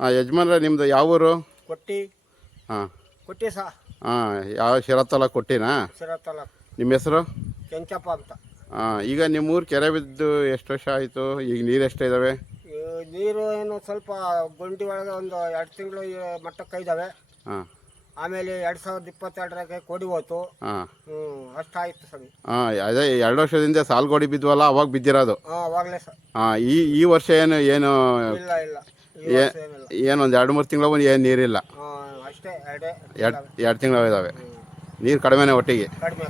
ಹಾಂ ಯಜಮಾನ್ರೆ ನಿಮ್ಮದು ಯಾವ ಊರು? ಕೊಟ್ಟಿ ಹಾಂ ಕೊಟ್ಟಿ ಸಹ ಹಾಂ ಯಾವ ಶಿರತ್ತಲ್ಲ ಕೊಟ್ಟಿನಾ? ಸಿರತ್ತಲ್ಲ ನಿಮ್ಮ ಹೆಸರು? ಕೆಂಚಪ್ಪ ಅಂತ. ಹಾಂ ಈಗ ನಿಮ್ಮೂರು ಕೆರೆ ಬಿದ್ದು ಎಷ್ಟು ವರ್ಷ ಆಯಿತು? ಈಗ ನೀರು ಎಷ್ಟಿದ್ದಾವೆ? ಈ ನೀರು ಏನು ಸ್ವಲ್ಪ ಗುಂಡಿ ಒಳಗೆ ಒಂದು 2 ತಿಂಗಳು ಮಟ್ಟಕ್ಕೆ ಇದ್ದಾವೆ. ಹಾಂ ಆಮೇಲೆ 2022 ಕೋಡಿ ಹೋಯ್ತು. ಹಾಂ ಅಷ್ಟಾಯ್ತು ಸರಿ. ಹಾಂ ಅದೇ 2 ವರ್ಷದಿಂದ ಸಾಲ್ಗೋಡಿ ಬಿದ್ವಲ್ಲ ಅವಾಗ ಬಿದ್ದಿರೋದು. ಅವಾಗಲೇ ಸರ್. ಹಾಂ ಈ ವರ್ಷ ಏನು ಏನು ಇಲ್ಲ ಇಲ್ಲ ಈ ವರ್ಷ ಏನಿಲ್ಲ. ಏನು ಒಂದು 2-3 ತಿಂಗಳು ಬಂದು ಏನು ನೀರಿಲ್ಲ? ಅಷ್ಟೇ ಎರಡು ತಿಂಗಳು ಇದ್ದಾವೆ. ನೀರು ಕಡಿಮೆನೇ ಒಟ್ಟಿಗೆ. ಕಡಿಮೆ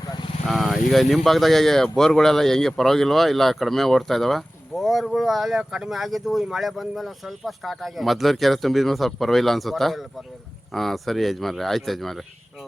ಹಾಂ ಈಗ ನಿಮ್ಮ ಭಾಗದಾಗೆ ಬೋರ್ಗಳೆಲ್ಲ ಹೆಂಗೆ ಪರವಾಗಿಲ್ವಾ ಇಲ್ಲ ಕಡಿಮೆ ಓಡ್ತಾ ಇದ್ದಾವೆ? ಬೋರ್ಗಳು ಅಲ್ಲೇ ಕಡಿಮೆ ಆಗಿದ್ದು ಈ ಮಳೆ ಬಂದಮೇಲೆ ಸ್ವಲ್ಪ ಸ್ಟಾರ್ಟ್ ಆಗಿದೆ. ಮೊದಲು ಕೆರೆ ತುಂಬಿದ್ಮೇಲೆ ಸ್ವಲ್ಪ ಪರವಾಗಿಲ್ಲ ಅನ್ಸುತ್ತಾ? ಪರವಾಗಿಲ್ಲ. ಹಾಂ ಸರಿ ಯಜಮಾನ್ರೆ, ಆಯ್ತು ಯಜಮಾನ್ರೆ. ಹ್ಞೂ